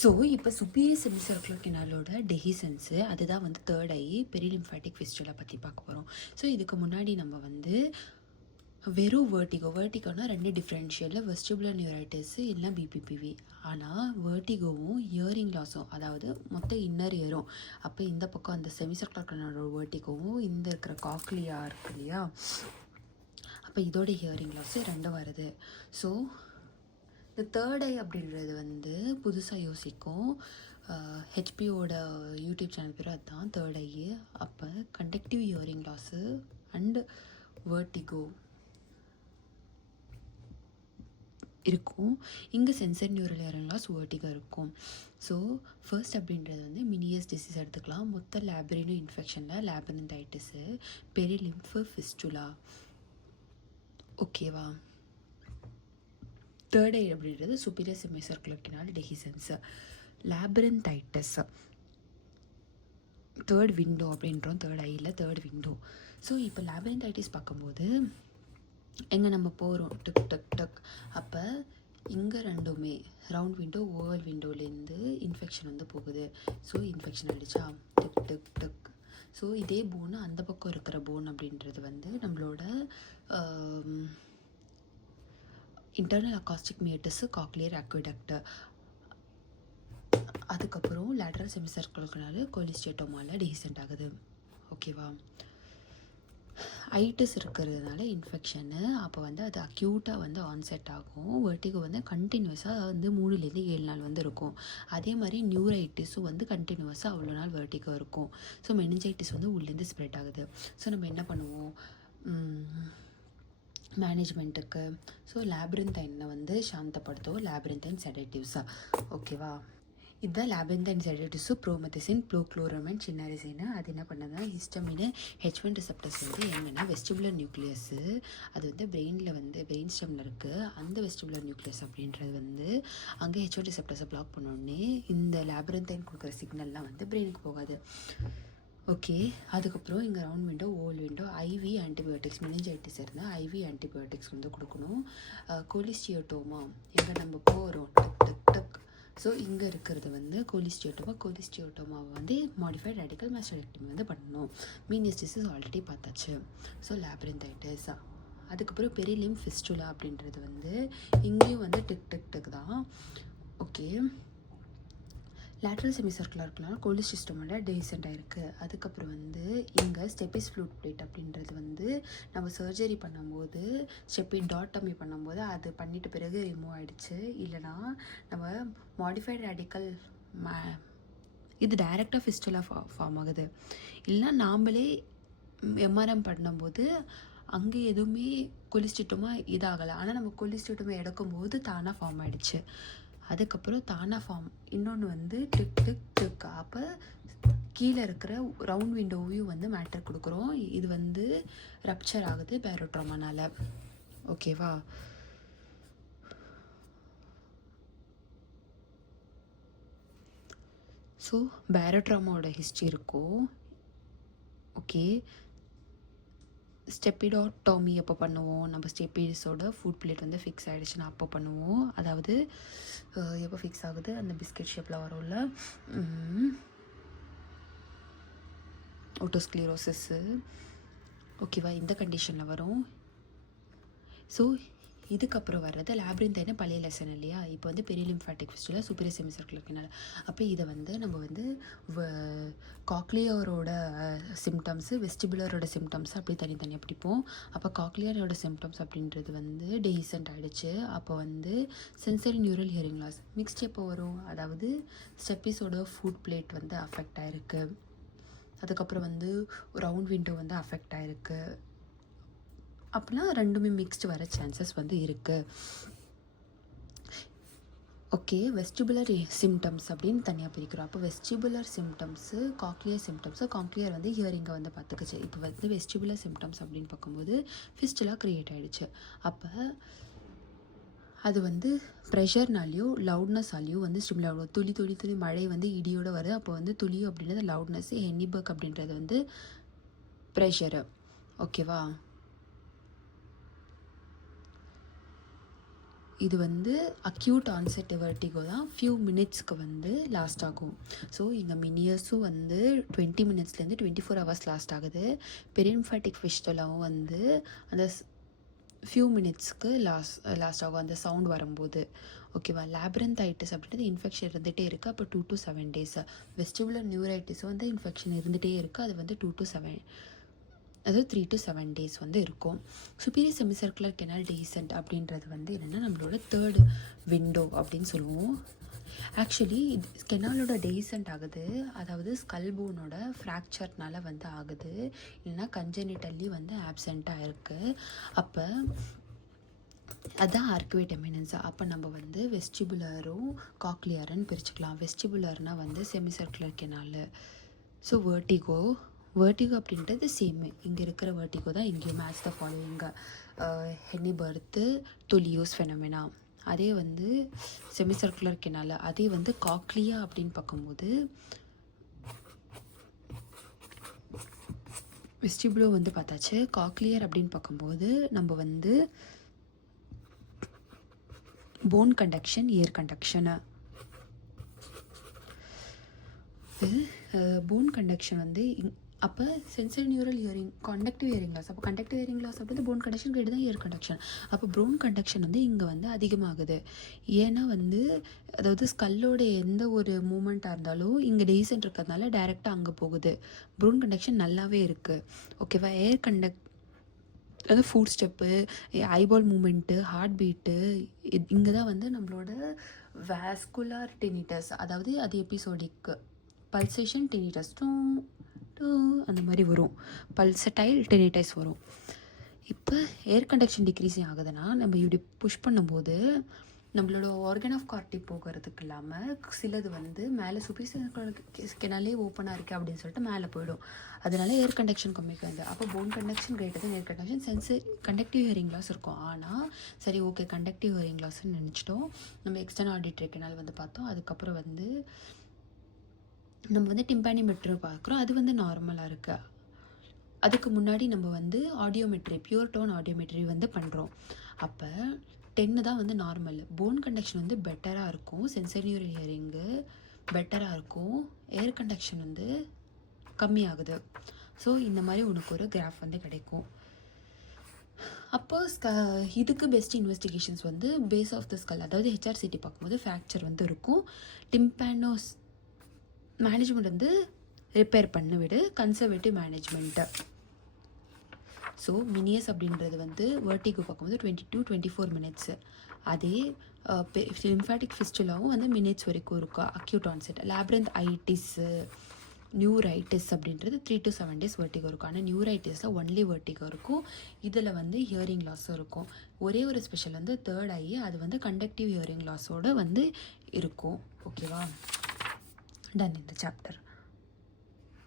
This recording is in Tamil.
ஸோ இப்போ சுப்பீரியர் செமிசர்க்குலர் கெனாலோட டெஹிசன்ஸு அதுதான் வந்து தேர்ட் ஐ பெரிலிம்ஃபாட்டிக் ஃபிஸ்டுலா பற்றி பார்க்க போகிறோம். ஸோ இதுக்கு முன்னாடி நம்ம வந்து வெறும் வேர்ட்டிகோனா ரெண்டு டிஃப்ரென்ஷியலில் வெஸ்டிபுலர் நியூரைட்டிஸு இல்லைனா பிபிபிவி. ஆனால் வேர்ட்டிகோவும் இயரிங் லாஸும், அதாவது மொத்த இன்னர் இயரும், அப்போ இந்த பக்கம் அந்த செமிசர்க்குலர் கெனாலோட வேர்ட்டிகோவும் இந்த இருக்கிற காக்லியா இருக்கு இல்லையா, அப்போ இதோட ஹியரிங் லாஸு ரெண்டும் வருது. ஸோ இந்த தேர்ட் ஐ அப்படின்றது வந்து புதுசாக யோசிக்கும். ஹெச்பியோட யூடியூப் சேனல் பேர் அதுதான் தேர்ட் ஐ. அப்போ கண்டக்டிவ் ஹியரிங் லாஸு அண்ட் வேர்ட்டிகோ இருக்கும். இங்கே சென்சர் நியூரல் ஹியரிங் லாஸ் வேர்ட்டிகோ இருக்கும். ஸோ ஃபர்ஸ்ட் அப்படின்றது வந்து மினியஸ் டிசீஸ் எடுத்துக்கலாம். மொத்த லேப்ரினோ இன்ஃபெக்ஷனில் லேபரன்தைட்டிஸு, பெரிலிம்ஃபு ஃபிஸ்டுலா. ஓகேவா? தேர்ட் ஐ அப்படின்றது superior semicircular canal dehiscence, labyrinthitis, third window அப்படின்றோம். தேர்ட் ஐயில் தேர்ட் விண்டோ. ஸோ இப்போ லேபரன்தைட்டிஸ் பார்க்கும்போது எங்கே நம்ம போகிறோம் டக் டக் டக், அப்போ இங்கே ரெண்டுமே ரவுண்ட் விண்டோ ஓவல் விண்டோலேருந்து இன்ஃபெக்ஷன் வந்து போகுது. ஸோ இன்ஃபெக்ஷன் ஆகிடுச்சா, டக் டக் டக். ஸோ இதே போன் அந்த பக்கம் இருக்கிற போன் அப்படின்றது வந்து நம்மளோட இன்டர்னல் அகாஸ்டிக் மியட்டஸு காக்லியர் அக்விடக்ட். அதுக்கப்புறம் லேட்ரல் செமிசர்க்குலர்னால கோலிஸ்டேட்டோமாவில் டெஹிசன்ட் ஆகுது. ஓகேவா? ஐட்டிஸ் இருக்கிறதுனால இன்ஃபெக்ஷனு, அப்போ வந்து அது அக்யூட்டாக வந்து ஆன்செட் ஆகும். வெர்ட்டிகோ வந்து கண்டினியூஸாக வந்து 3லேருந்து 7 நாள் வந்து இருக்கும். அதே மாதிரி நியூரைட்டிஸும் வந்து கண்டினியூஸாக அவ்வளோ நாள் வெர்ட்டிகோ இருக்கும். ஸோ மெனிஞ்சைட்டிஸ் வந்து உள்ளேருந்து ஸ்ப்ரெட் ஆகுது. ஸோ நம்ம என்ன பண்ணுவோம் மேனேஜ்மெண்ட்டுக்கு? ஸோ லேப்ரின்தைனை வந்து சாந்தப்படுத்தும், லேப்ரின்தைன் செடேட்டிவ்ஸாக. ஓகேவா? இதுதான் லேபென்தைன் செடேட்டிவ்ஸு, ப்ரோமெத்தசின், ப்ளோக்ளோரமைன், சின்னரிசின். அது என்ன பண்ணுதுன்னா ஹிஸ்டமின் H1 ரிசெப்டர்ஸ் வந்து என்னென்னா வெஸ்டிபுலர் நியூக்ளியஸு, அது வந்து பிரெயினில் வந்து பிரெயின் ஸ்டெம்மில் இருக்குது. அந்த வெஸ்டிபுலர் நியூக்ளியஸ் அப்படின்றது வந்து அங்கே H1 ரிசெப்டர்ஸை பிளாக் பண்ணோடனே இந்த லேபரன்தைன் கொடுக்குற சிக்னல்லாம் வந்து பிரெயினுக்கு போகாது. ஓகே. அதுக்கப்புறம் இங்கே ரவுண்ட் விண்டோ ஓல் விண்டோ ஐவி ஆன்டிபயோட்டிக்ஸ், மெனிஞ்சைட்டிஸ் இருந்தால் ஐவி ஆன்டிபயோட்டிக்ஸ் வந்து கொடுக்கணும். கோலிஸ்டியோட்டோமா எங்கே நம்ம போகிறோம் டக் டக் டக். ஸோ இங்கே இருக்கிறது வந்து கோலிஸ்டியோட்டோமாவை வந்து மாடிஃபைட் ரேடிக்கல் மாஸ்டரெக்டமி வந்து பண்ணணும். மீனியஸ் டிசீஸ் ஆல்ரெடி பார்த்தாச்சு. ஸோ லேப்ரின்தைட்டிஸ். அதுக்கப்புறம் பெரிலிம் ஃபிஸ்டுலா அப்படின்றது வந்து இங்கேயும் வந்து டிக் டிக் டிக் தான். ஓகே. லேட்ரல் செமிசர்க்குலர் இருக்கலாம் கோலிஸ்டிஸ்டோமோட டெஹிசன்ட் இருக்குது. அதுக்கப்புறம் வந்து இங்கே ஸ்டெபிஸ் ஃப்ளூட் பிளேட் அப்படின்றது வந்து நம்ம சர்ஜரி பண்ணும்போது ஸ்டெப்பிடாட்டமி பண்ணும்போது அது பண்ணிட்ட பிறகு ரிமூவ் ஆகிடுச்சு. இல்லைனா நம்ம மாடிஃபைட் ரேடிக்கல் இது டைரெக்டாக ஃபிஸ்டுலா ஃபார்ம் ஆகுது. இல்லைனா நாம்ளே எம்ஆர்எம் பண்ணும்போது அங்கே எதுவுமே கொலிஸ்டிட்டோமா இதாகலை, ஆனால் நம்ம கொலிஸ்டிட்டோமா எடுக்கும்போது தானாக ஃபார்ம் ஆகிடுச்சு. அதுக்கப்புறம் தானா ஃபார்ம் இன்னொன்று வந்து டிக் டிக் டிக். அப்போ கீழே இருக்கிற ரவுண்ட் விண்டோவையும் வந்து மேட்டர் கொடுக்குறோம். இது வந்து ரப்சர் ஆகுது பேரோட்ராமானால். ஓகேவா? ஸோ பேரோட்ராமாவோட ஹிஸ்ட்ரி இருக்கும். ஓகே. ஸ்டெப்பிடாட்டோமி எப்போ பண்ணுவோம்? நம்ம ஸ்டெப்பிஸோட ஃபுட் பிளேட் வந்து ஃபிக்ஸ் ஆகிடுச்சுன்னா அப்போ பண்ணுவோம். அதாவது எப்போ ஃபிக்ஸ் ஆகுது? அந்த பிஸ்கெட் ஷேப்பில் வரும்ல, ஓட்டோஸ்க்ளீரோசிஸ்ஸு. ஓகேவா? இந்த கண்டிஷனில் வரும். ஸோ இதுக்கப்புறம் வர்றது லேப்ரின்தைன் பழைய லெசன் இல்லையா? இப்போ வந்து பெரிலிம்ஃபாட்டிக் ஃபிஸ்டுலா, சுப்பீரியர் செமிசர்க்குலர் கெனால். அப்போ இதை வந்து நம்ம வந்து காக்லியரோட சிம்டம்ஸு, வெஸ்டிபுலரோட சிம்டம்ஸ் அப்படி தனித்தனியாக பிடிப்போம். அப்போ காக்லியரோட சிம்டம்ஸ் அப்படின்றது வந்து டெஹிசன்ட் ஆகிடுச்சு. அப்போ வந்து sensorineural hearing loss mixed எப்போ வரும்? அதாவது ஸ்டெப்பிஸோட ஃபுட் பிளேட் வந்து அஃபெக்ட் ஆகிருக்கு. அதுக்கப்புறம் வந்து ரவுண்ட் விண்டோ வந்து அஃபெக்ட் ஆகிருக்கு. அப்படின்னா ரெண்டுமே மிக்ஸ்டு வர சான்சஸ் வந்து இருக்குது. ஓகே. வெஸ்டிபுலர் சிம்டம்ஸ் அப்படின்னு தனியாக பிரிக்கிறோம். அப்போ vestibular symptoms, cochlear symptoms. Cochlear வந்து ஹியரிங்கை வந்து பார்த்துக்குச்சு. இப்போ வந்து வெஸ்டிபுலர் சிம்டம்ஸ் அப்படின்னு பார்க்கும்போது ஃபிஸ்டுலா க்ரியேட் ஆகிடுச்சு. அப்போ அது வந்து ப்ரெஷர்னாலேயோ லவுட்னஸ்ஸாலேயோ வந்து ஸ்டிமுலேட் ஆகும். துளி துளி துளி மழை வந்து இடியோடு வருது. அப்போ வந்து துளி அப்படின்றது லவுட்னஸ்ஸு, ஹென்னிபர்க் அப்படின்றது வந்து ப்ரெஷரு. ஓகேவா? இது வந்து அக்யூட் ஆன்செட் வெர்டிகோ தான் ஃபியூ மினிட்ஸ்க்கு வந்து லாஸ்ட் ஆகும். ஸோ இங்கே மினியர்ஸும் வந்து 20 மினிட்ஸ்லேருந்து 24 ஹவர்ஸ் லாஸ்ட் ஆகுது. பெரிம்ஃபேட்டிக் ஃபிஸ்டுலாவும் வந்து அந்த ஃபியூ மினிட்ஸ்க்கு லாஸ்ட் ஆகும் அந்த சவுண்ட் வரும்போது. ஓகேவா. லேப்ரன்தைட்டிஸ் அப்படின்றது இன்ஃபெக்ஷன் இருந்துகிட்டே இருக்குது, அப்போ 2 to 7 days. வெஸ்டிபுலர் நியூரைட்டிஸும் வந்து இன்ஃபெக்ஷன் இருந்துகிட்டே இருக்குது, அது வந்து 2 to 7, அது 3 to 7 days வந்து இருக்கும். சுப்பீரியர் செமிசர்க்குலர் கெனால் டீசென்ட் அப்படின்றது வந்து என்னென்னா நம்மளோட தேர்டு விண்டோ அப்படின்னு சொல்லுவோம். ஆக்சுவலி கெனாலோட டீசென்ட் ஆகுது, அதாவது ஸ்கல் போனோட ஃப்ராக்சர்னால வந்து ஆகுது, இல்லைன்னா கன்ஜெனிட்டல்லி வந்து ஆப்சண்ட்டாக இருக்குது. அப்போ அதான் ஆர்குவேட் எமினன்ஸா. அப்போ நம்ம வந்து வெஸ்டிபுலரும் காக்லியர்னு பிரிச்சுக்கலாம். வெஸ்டிபுலர்னால் வந்து செமிசர்க்குலர் கெனால். ஸோ வெர்டிகோ அப்படின்றது சேமு, இங்கே இருக்கிற வெர்டிகோ தான் இங்கேயும் மேட்ச் த ஃபாலோயிங் ஹென்னி பர்த்து தொலியோஸ் ஃபெனமெனா. அதே வந்து செமிசர்க்குலர் கெனால், அதே வந்து காக்லியா அப்படின்னு பார்க்கும்போது வெஸ்டிபுலோ வந்து பார்த்தாச்சு. காக்லியர் அப்படின்னு பார்க்கும்போது நம்ம வந்து bone conduction, ear conduction. Bone conduction வந்து அப்போ sensorineural hearing, conductive hearing loss. அப்போ கண்டக்டிவ் ஹியரிங் லாஸ் அப்போ போன் கண்டக்ஷன் கிட்ட தான் இயர் கண்டக்ஷன். அப்போ போன் கண்டக்ஷன் வந்து இங்கே வந்து அதிகமாகுது. ஏன்னா வந்து அதாவது ஸ்கல்லோட எந்த ஒரு மூமெண்ட்டாக இருந்தாலும் இங்கே டீசென்ட் இருக்கிறதுனால டைரெக்டாக அங்கே போகுது. போன் கண்டக்ஷன் நல்லாவே இருக்குது. ஓகேவா. ஏர் அதாவது foot step, eyeball movement, heart beat, இங்கே தான் வந்து நம்மளோட வாஸ்குலார் டெனிட்டஸ், அதாவது அது எபிசோடிக் பல்சேஷன் டெனிட்டஸ் அந்த மாதிரி வரும், பல்சடைல் டெனிட்டஸ் வரும். இப்போ ஏர் கண்டக்ஷன் டிக்ரீஸிங் ஆகுதுன்னா நம்ம இப்படி புஷ் பண்ணும்போது நம்மளோட ஆர்கன் ஆஃப் கார்டி போகிறதுக்கு இல்லாமல் சிலது வந்து மேலே சுப்பீரியர் ஓப்பனாக இருக்குது அப்படின்னு சொல்லிட்டு மேலே போயிடும். அதனால ஏர் கண்டக்ஷன் கம்மிக்காது. அப்போ போன் கண்டக்ஷன் கிரேட்டர் தான் ஏர் கண்டக்ஷன். கண்டக்டிவ் ஹியரிங் லாஸ் இருக்கும். ஆனால் சரி ஓகே கண்டக்டிவ் ஹியரிங் லாஸ்ன்னு நினச்சிட்டோம். நம்ம எக்ஸ்டர்னல் ஆடிட்டரி கெனால் வந்து பார்த்தோம். அதுக்கப்புறம் வந்து நம்ம வந்து டிம்பானிமெட்ரி பார்க்குறோம், அது வந்து நார்மலாக இருக்குது. அதுக்கு முன்னாடி நம்ம வந்து ஆடியோமெட்ரி, பியூர் டோன் ஆடியோமெட்ரி வந்து பண்ணுறோம். அப்போ 10 தான் வந்து நார்மல். போன் கண்டக்ஷன் வந்து பெட்டராக இருக்கும், சென்சரி நியூரல் ஹியரிங்கு பெட்டராக இருக்கும், ஏர் கண்டக்ஷன் வந்து கம்மியாகுது. ஸோ இந்த மாதிரி உனக்கு ஒரு கிராஃப் வந்து கிடைக்கும். அப்போ இதுக்கு பெஸ்ட் இன்வெஸ்டிகேஷன்ஸ் வந்து பேஸ் ஆஃப் த ஸ்கல், அதாவது ஹெச்ஆர்சிடி பார்க்கும்போது ஃப்ராக்சர் வந்து இருக்கும். டிம்பானோஸ் மேனேஜ்மெண்ட் வந்து ரிப்பேர் பண்ண விடு, கன்சர்வேட்டிவ் மேனேஜ்மெண்ட்டு. ஸோ மினியஸ் அப்படின்றது வந்து வெர்டிகோ பார்க்கும்போது 20 to 24 மினிட்ஸு. அதே லிம்ஃபாட்டிக் ஃபிஸ்டுலாவும் வந்து மினிட்ஸ் வரைக்கும் இருக்கும் அக்யூட் ஆன்செட். லேப்ரன்த் ஐட்டிஸு, நியூரைட்டிஸ் அப்படின்றது 3 to 7 days வெர்டிகோ இருக்கும். ஆனால் நியூரைட்டிஸில் ஒன்லி வெர்டிகோ இருக்கும். இதில் வந்து ஹியரிங் லாஸும் இருக்கும். ஒரே ஒரு ஸ்பெஷல் வந்து தேர்ட் ஐ, அது வந்து கண்டக்டிவ் ஹியரிங் லாஸோடு வந்து இருக்கும். ஓகேவா. டன் இந்த சாப்டர்.